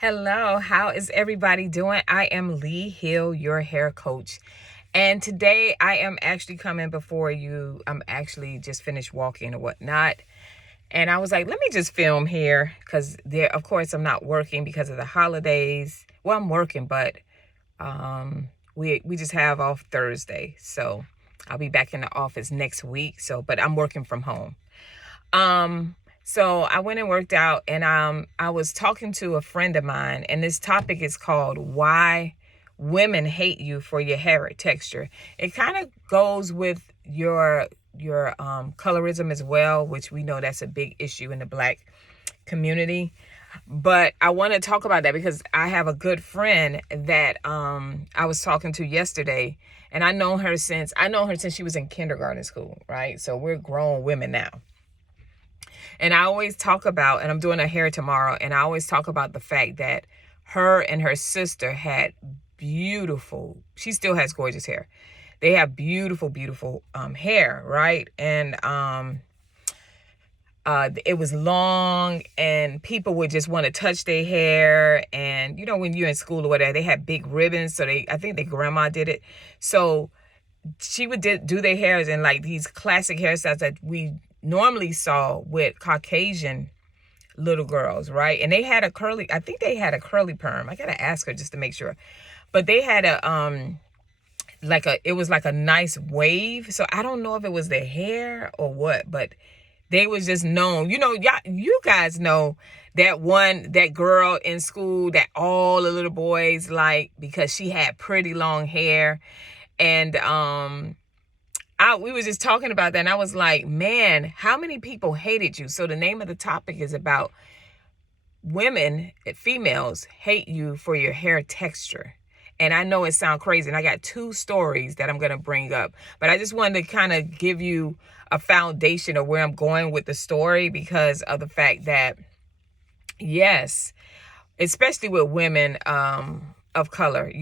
Hello, how is everybody doing? I am Lee Hill, your hair coach. And today I am actually coming before you. I'm actually just finished walking or whatnot. And I was like, let me just film here because of course, I'm not working because of the holidays. Well, I'm working, but we just have off Thursday. So I'll be back in the office next week. But I'm working from home. So I went and worked out, and I was talking to a friend of mine, and this topic is called Why Women Hate You for Your Hair Texture. It kind of goes with your colorism as well, which we know that's a big issue in the Black community. But I want to talk about that because I have a good friend that I was talking to yesterday, and I know her since she was in kindergarten school, right? So we're grown women now. And I always talk about, and I'm doing her hair tomorrow, and I always talk about the fact that her and her sister had she still has gorgeous hair. They have beautiful hair, right? And it was long, and people would just want to touch their hair. And you know, when you're in school or whatever, they had big ribbons. So I think their grandma did it. So she would do their hairs in like these classic hairstyles that we normally saw with Caucasian little girls, right? And they had I think they had a curly perm. I gotta ask her just to make sure. But they had it was like a nice wave. So I don't know if it was their hair or what, but they was just known. You know, you guys know that girl in school that all the little boys like because she had pretty long hair. And we were just talking about that, and I was like, man, how many people hated you? So the name of the topic is about females hate you for your hair texture. And I know it sounds crazy, and I got two stories that I'm going to bring up, but I just wanted to kind of give you a foundation of where I'm going with the story because of the fact that, yes, especially with women of color,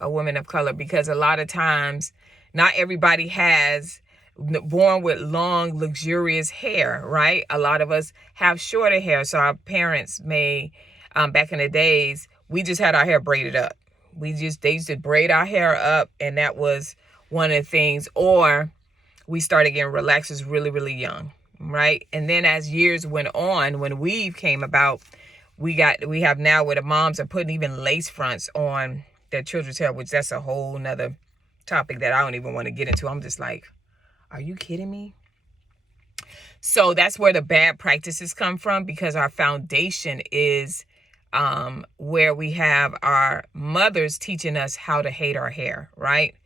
a woman of color, because a lot of times not everybody has born with long, luxurious hair, right? A lot of us have shorter hair. So our parents may, back in the days, we just had our hair braided up. They used to braid our hair up, and that was one of the things. Or we started getting relaxers really, really young, right? And then as years went on, when weave came about, we have now where the moms are putting even lace fronts on their children's hair, which that's a whole nother topic that I don't even want to get into. I'm just like, are you kidding me? So that's where the bad practices come from, because our foundation is where we have our mothers teaching us how to hate our hair, right?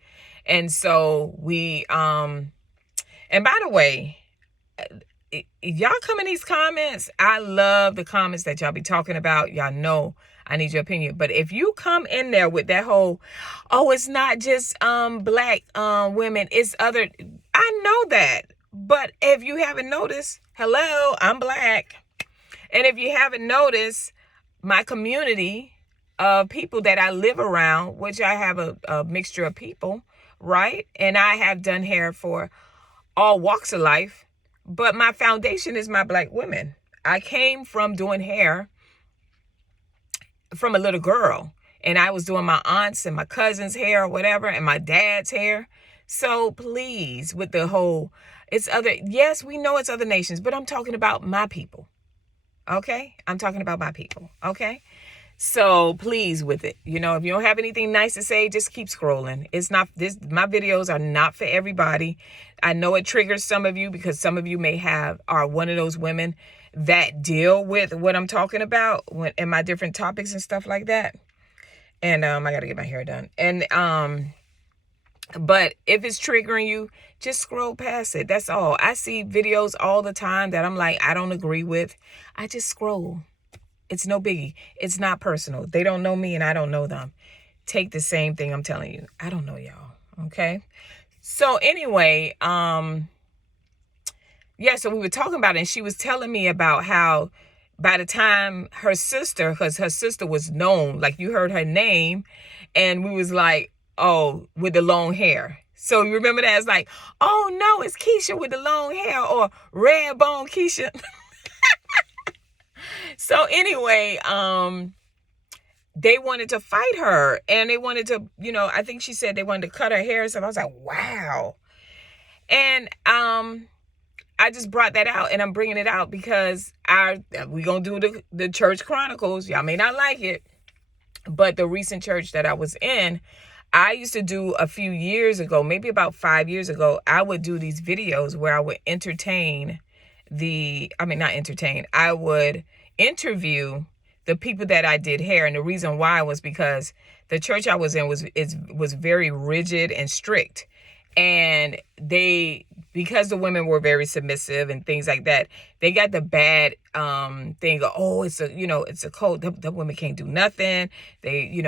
And so and by the way, y'all come in these comments. I love the comments that y'all be talking about. Y'all know I need your opinion. But if you come in there with that whole, oh, it's not just Black women, it's other, I know that. But if you haven't noticed, hello, I'm Black. And if you haven't noticed, my community of people that I live around, which I have a mixture of people, right? And I have done hair for all walks of life. But my foundation is my Black women. I came from doing hair from a little girl, and I was doing my aunt's and my cousin's hair or whatever, and my dad's hair. So please, with the whole, yes, we know it's other nations, but I'm talking about my people. Okay? I'm talking about my people. Okay? So please with it. If you don't have anything nice to say, just keep scrolling. My videos are not for everybody. I know it triggers some of you because some of you are one of those women that deal with what I'm talking about in my different topics and stuff like that. And I got to get my hair done. And but if it's triggering you, just scroll past it. That's all. I see videos all the time that I'm like, I don't agree with. I just scroll. It's no biggie. It's not personal. They don't know me and I don't know them. Take the same thing I'm telling you. I don't know y'all. Okay. So anyway, so we were talking about it, and she was telling me about how by the time her sister, because her sister was known, like you heard her name, and we was like, oh, with the long hair. So you remember that? It's like, oh no, it's Keisha with the long hair, or red bone Keisha. So anyway, they wanted to fight her, and they wanted to, I think she said they wanted to cut her hair and stuff. I was like, wow. And I just brought that out, and I'm bringing it out because we're going to do the church chronicles. Y'all may not like it, but the recent church that I was in, I used to do a few years ago, maybe about 5 years ago, I would do these videos where I would I would interview the people that I did hair. And the reason why was because the church I was in was very rigid and strict. And because the women were very submissive and things like that, they got the bad thing of, oh, it's a cult. The women can't do nothing. They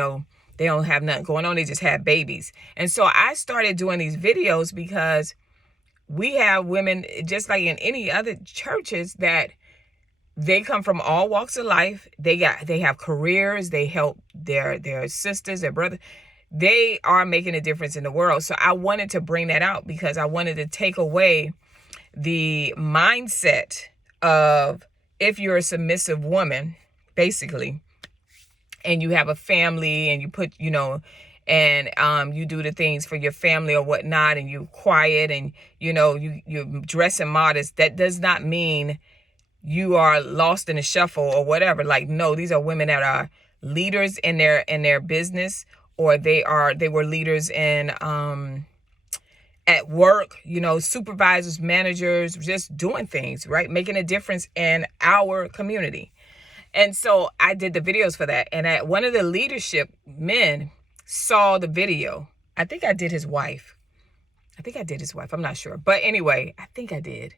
don't have nothing going on. They just have babies. And so I started doing these videos because we have women, just like in any other churches, that they come from all walks of life. They have careers. They help their sisters, their brothers. They are making a difference in the world. So I wanted to bring that out because I wanted to take away the mindset of, if you're a submissive woman, basically, and you have a family and you put, and you do the things for your family or whatnot, and you quiet and, you're dressing modest, that does not mean you are lost in the shuffle or whatever. Like, no, these are women that are leaders in their business, or they were leaders in at work, supervisors, managers, just doing things, right? Making a difference in our community. And so I did the videos for that. And one of the leadership men saw the video. I think I did his wife. I'm not sure. But anyway, I think I did.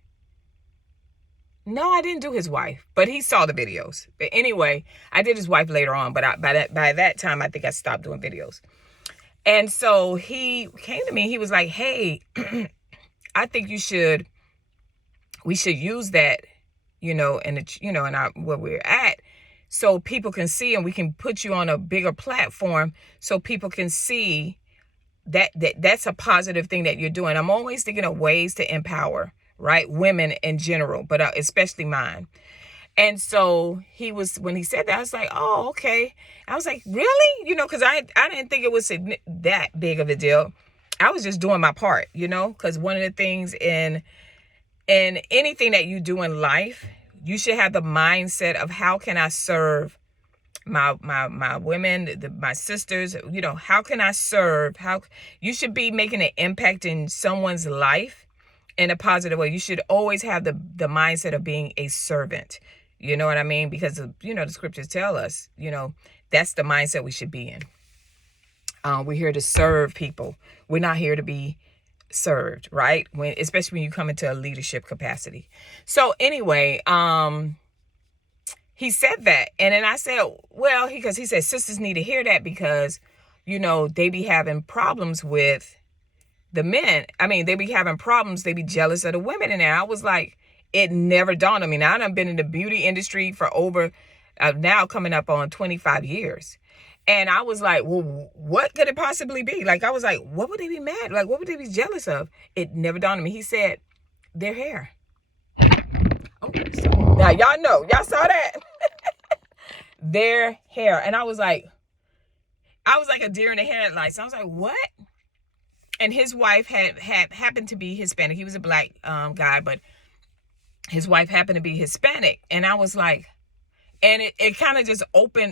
No, I didn't do his wife, but he saw the videos. But anyway, I did his wife later on, but by that time, I think I stopped doing videos. And so he came to me. He was like, hey, I think we should use that, in where we're at, so people can see, and we can put you on a bigger platform so people can see that's a positive thing that you're doing. I'm always thinking of ways to empower, right? Women in general, but especially mine. And so when he said that, I was like, oh, okay. I was like, really? Because I didn't think it was that big of a deal. I was just doing my part, because one of the things in anything that you do in life, you should have the mindset of, how can I serve my women, my sisters, how can I serve? You should be making an impact in someone's life in a positive way. You should always have the mindset of being a servant. You know what I mean? Because, the scriptures tell us, that's the mindset we should be in. We're here to serve people. We're not here to be served, right? Especially when you come into a leadership capacity. So anyway, he said that. And then I said, well, because he said sisters need to hear that because, they be having problems with the men. I mean, they be having problems. They be jealous of the women in there. I was like, it never dawned on me. Now I've been in the beauty industry for over now coming up on 25 years. And I was like, well, what could it possibly be? Like, I was like, what would they be mad? Like, what would they be jealous of? It never dawned on me. He said, their hair. Oh, now y'all saw that. Their hair. And I was like a deer in the headlights. I was like, what? And his wife had happened to be Hispanic. He was a black guy, but his wife happened to be Hispanic. And I was like, and it kind of just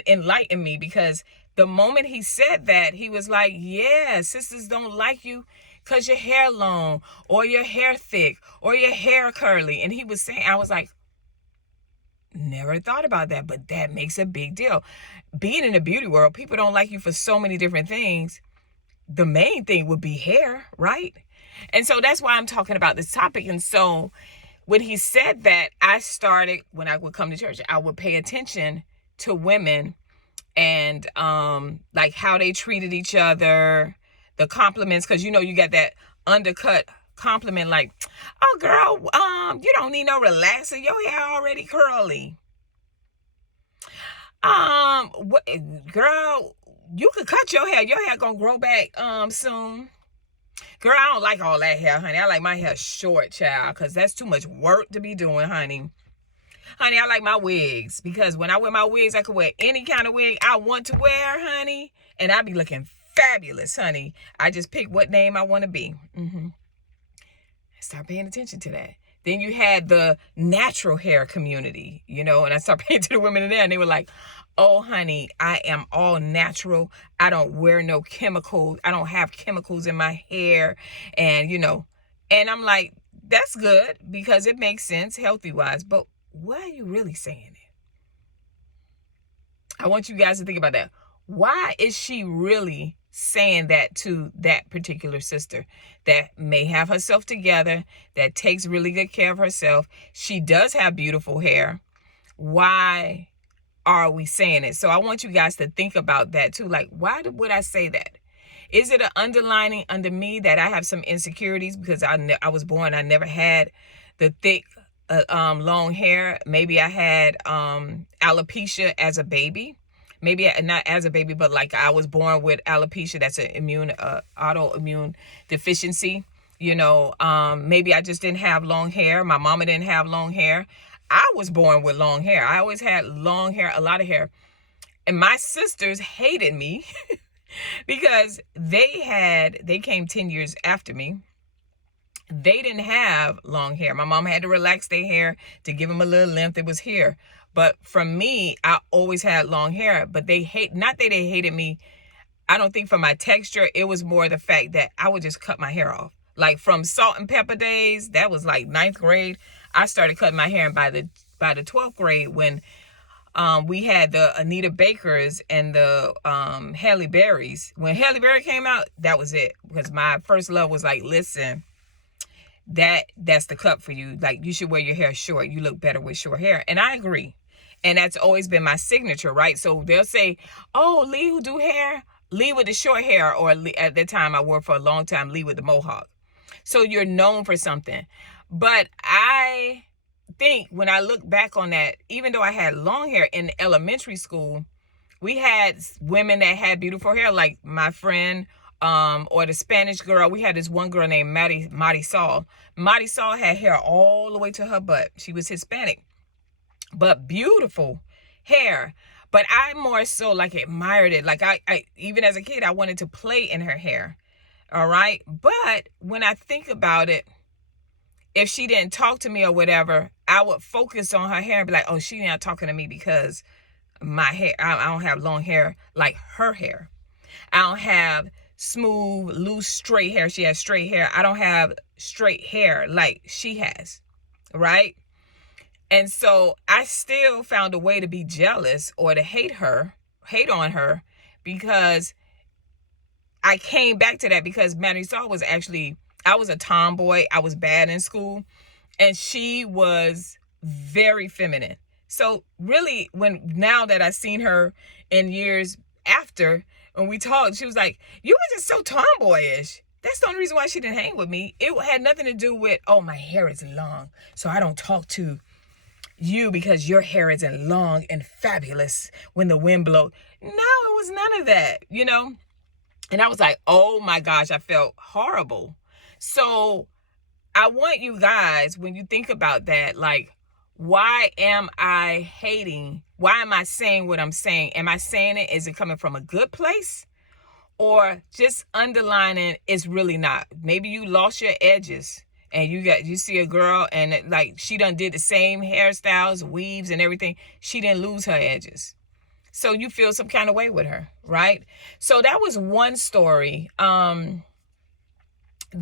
enlightened me, because the moment he said that, he was like, yeah, sisters don't like you because your hair long, or your hair thick, or your hair curly. And he was saying, I was like, never thought about that, but that makes a big deal. Being in the beauty world, people don't like you for so many different things. The main thing would be hair, right? And so that's why I'm talking about this topic. And so when he said that, I started, when I would come to church, I would pay attention to women and like how they treated each other, the compliments, because you got that undercut compliment, like, oh girl, you don't need no relaxer, your hair already curly. What, girl, you could cut your hair gonna grow back soon. Girl, I don't like all that hair, honey. I like my hair short, child, because that's too much work to be doing, honey. Honey, I like my wigs because when I wear my wigs, I can wear any kind of wig I want to wear, honey. And I be looking fabulous, honey. I just pick what name I want to be. Start paying attention to that. Then you had the natural hair community, and I started paying to the women in there, and they were like, oh, honey, I am all natural. I don't wear no chemicals. I don't have chemicals in my hair. And, and I'm like, that's good because it makes sense healthy-wise. But why are you really saying it? I want you guys to think about that. Why is she really saying that to that particular sister that may have herself together, that takes really good care of herself? She does have beautiful hair. Why are we saying it? So I want you guys to think about that too. Like, why would I say that? Is it an underlining under me that I have some insecurities because I was born, I never had the thick, long hair? Maybe I had alopecia as a baby. Maybe not as a baby, but like I was born with alopecia. That's an autoimmune deficiency. Maybe I just didn't have long hair. My mama didn't have long hair. I was born with long hair. I always had long hair, a lot of hair. And my sisters hated me because they came 10 years after me. They didn't have long hair. My mom had to relax their hair to give them a little length. It was here. But for me, I always had long hair. But they hated me. I don't think for my texture. It was more the fact that I would just cut my hair off. Like from salt and pepper days, that was like 9th grade. I started cutting my hair, and by the 12th grade, when we had the Anita Bakers and the Halle Berrys. When Halle Berry came out, that was it. Because my first love was like, listen, that's the cut for you. Like, you should wear your hair short. You look better with short hair. And I agree. And that's always been my signature, right? So they'll say, oh, Lee who do hair, Lee with the short hair, or at that time I wore for a long time, Lee with the mohawk. So you're known for something. But I think when I look back on that, even though I had long hair in elementary school, we had women that had beautiful hair, like my friend, or the Spanish girl. We had this one girl named Marisol. Marisol had hair all the way to her butt. She was Hispanic, but beautiful hair. But I more so like admired it. Like I even as a kid, I wanted to play in her hair. All right. But when I think about it, if she didn't talk to me or whatever, I would focus on her hair and be like, oh, she's not talking to me because my hair, I don't have long hair like her hair. I don't have smooth, loose, straight hair. She has straight hair. I don't have straight hair like she has. Right. And so I still found a way to be jealous or to hate on her, because I came back to that because Marisol was actually, I was a tomboy. I was bad in school, and she was very feminine. So really, now that I've seen her in years after, when we talked, she was like, you were just so tomboyish. That's the only reason why she didn't hang with me. It had nothing to do with, oh, my hair is long, so I don't talk to you because your hair isn't long and fabulous when the wind blows. No, it was none of that, And I was like, oh my gosh, I felt horrible. So I want you guys, when you think about that, like, why am I hating? Why am I saying what I'm saying? Am I saying it? Is it coming from a good place? Or just underlining it's really not? Maybe you lost your edges and you see a girl and like she done did the same hairstyles, weaves and everything. She didn't lose her edges. So you feel some kind of way with her, right? So that was one story. The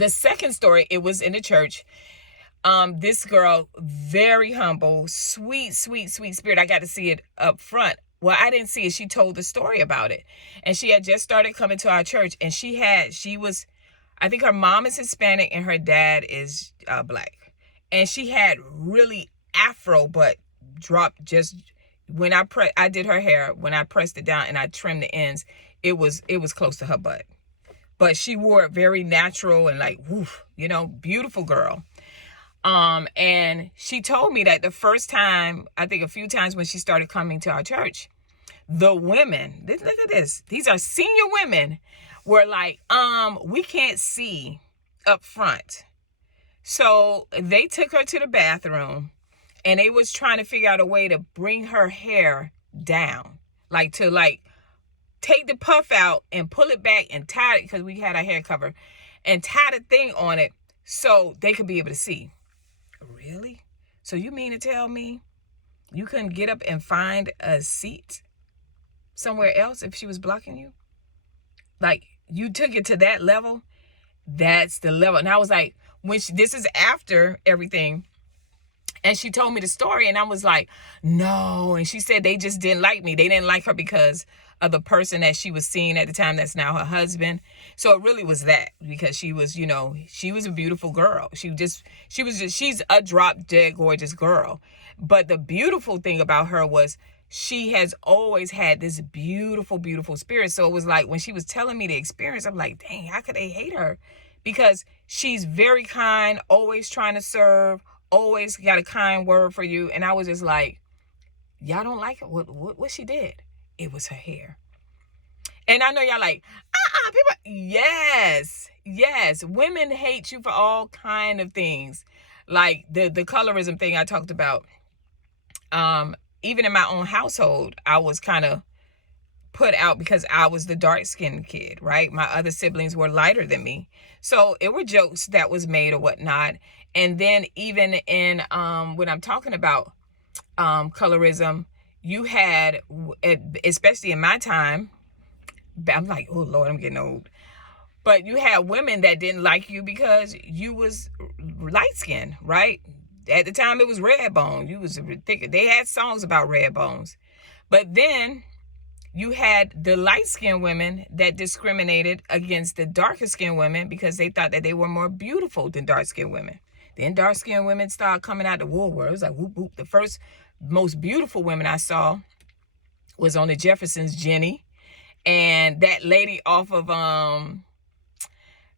second story, it was in the church. This girl, very humble, sweet, sweet, sweet spirit. I got to see it up front. Well, I didn't see it. She told the story about it. And she had just started coming to our church. And I think her mom is Hispanic and her dad is black. And she had really afro, but dropped just when I did her hair, when I pressed it down and I trimmed the ends, it was close to her butt. But she wore it very natural and like, woof, beautiful girl. And she told me that the first time, I think a few times when she started coming to our church, the women, look at this, these are senior women, were like, we can't see up front. So they took her to the bathroom and they was trying to figure out a way to bring her hair down, like to like take the puff out and pull it back and tie it, because we had our hair covered, and tie the thing on it so they could be able to see. Really? So you mean to tell me you couldn't get up and find a seat somewhere else if she was blocking you? Like, you took it to that level? That's the level. And I was like, this is after everything. And she told me the story, and I was like, no. And she said they just didn't like me. They didn't like her because of the person that she was seeing at the time that's now her husband. So it really was that, because she was, you know, she was a beautiful girl. She's a drop dead gorgeous girl. But the beautiful thing about her was she has always had this beautiful, beautiful spirit. So it was like when she was telling me the experience, I'm like, dang, how could they hate her? Because she's very kind, always trying to serve, always got a kind word for you. And I was just like, y'all don't like her? What she did? It was her hair. And I know y'all like, people. Yes. Women hate you for all kind of things. Like the colorism thing I talked about. Even in my own household, I was kind of put out because I was the dark-skinned kid, right? My other siblings were lighter than me. So it were jokes that was made or whatnot. And then even in when I'm talking about colorism, you had, especially in my time, I'm like, oh Lord, I'm getting old. But you had women that didn't like you because you was light-skinned, right? At the time, it was red bone. You was thick. They had songs about red bones. But then you had the light-skinned women that discriminated against the darker-skinned women because they thought that they were more beautiful than dark-skinned women. Then dark-skinned women started coming out the woodwork. It was like, whoop, whoop. The first most beautiful women I saw was on the Jeffersons, Jenny. And that lady off of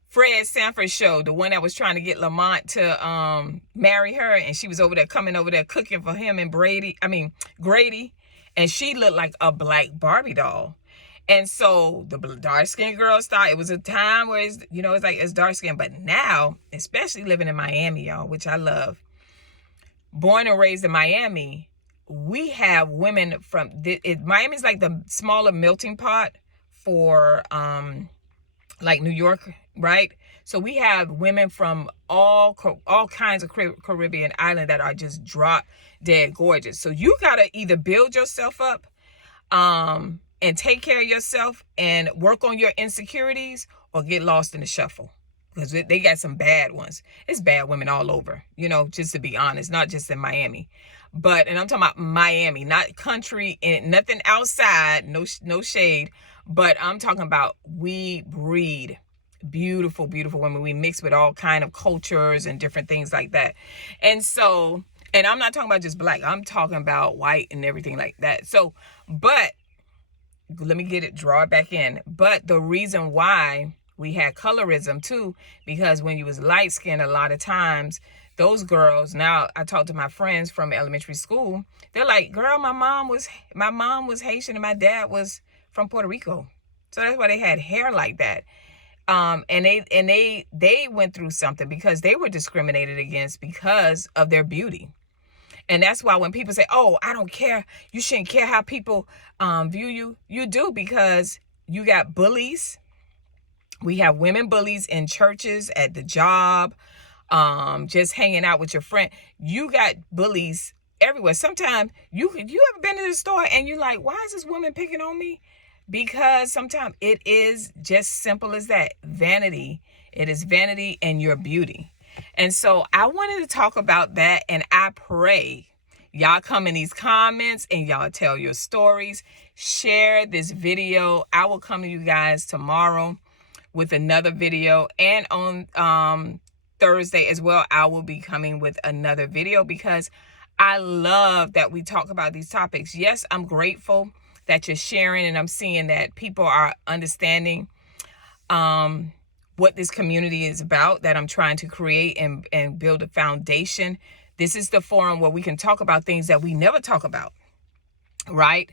Fred Sanford's show, the one that was trying to get Lamont to marry her, and she was coming over there cooking for him and Grady, and she looked like a black Barbie doll. And so the dark-skinned girls thought it was a time where it's like it's dark-skinned. But now, especially living in Miami, y'all, which I love, born and raised in Miami, we have women from Miami's like the smaller melting pot for like New York, right? So we have women from all kinds of Caribbean islands that are just drop dead gorgeous. So you gotta either build yourself up and take care of yourself and work on your insecurities, or get lost in the shuffle, because they got some bad ones. It's bad women all over, just to be honest, not just in Miami. And I'm talking about Miami, not country, and nothing outside, no shade. But I'm talking about, we breed beautiful, beautiful women. We mix with all kind of cultures and different things like that. And so, and I'm not talking about just black, I'm talking about white and everything like that. So, but let me draw it back in. But the reason why we had colorism too, because when you was light skinned, a lot of times those girls, now I talk to my friends from elementary school, they're like, girl, my mom was Haitian and my dad was from Puerto Rico. So that's why they had hair like that. And they went through something because they were discriminated against because of their beauty. And that's why when people say, oh, I don't care, you shouldn't care how people view you, you do, because you got bullies. We have women bullies in churches, at the job, just hanging out with your friend. You got bullies everywhere. Sometimes you ever been to the store and you're like, why is this woman picking on me? Because sometimes it is just simple as that. Vanity. It is vanity and your beauty. And so I wanted to talk about that, and I pray y'all come in these comments and y'all tell your stories. Share this video. I will come to you guys tomorrow with another video, and on Thursday as well, I will be coming with another video, because I love that we talk about these topics. Yes, I'm grateful that you're sharing, and I'm seeing that people are understanding what this community is about, that I'm trying to create and build a foundation. This is the forum where we can talk about things that we never talk about, right?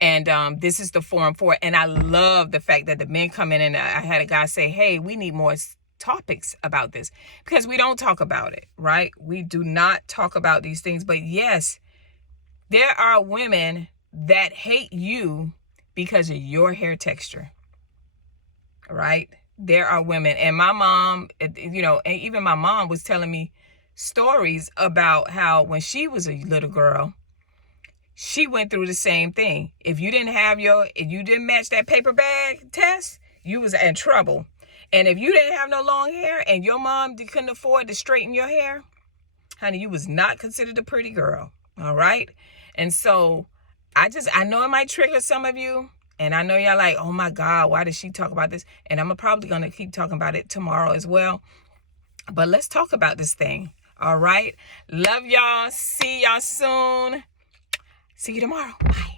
And this is the forum for it. And I love the fact that the men come in, and I had a guy say, hey, we need more topics about this, because we don't talk about it, right? We do not talk about these things. But yes, there are women that hate you because of your hair texture, right? There are women, and my mom, you know, and even my mom was telling me stories about how when she was a little girl, she went through the same thing. If you didn't match that paper bag test, you was in trouble. And if you didn't have no long hair and your mom couldn't afford to straighten your hair, honey, you was not considered a pretty girl. All right. And so I know it might trigger some of you. And I know y'all like, oh my God, why does she talk about this? And I'm probably going to keep talking about it tomorrow as well. But let's talk about this thing. All right. Love y'all. See y'all soon. See you tomorrow. Bye.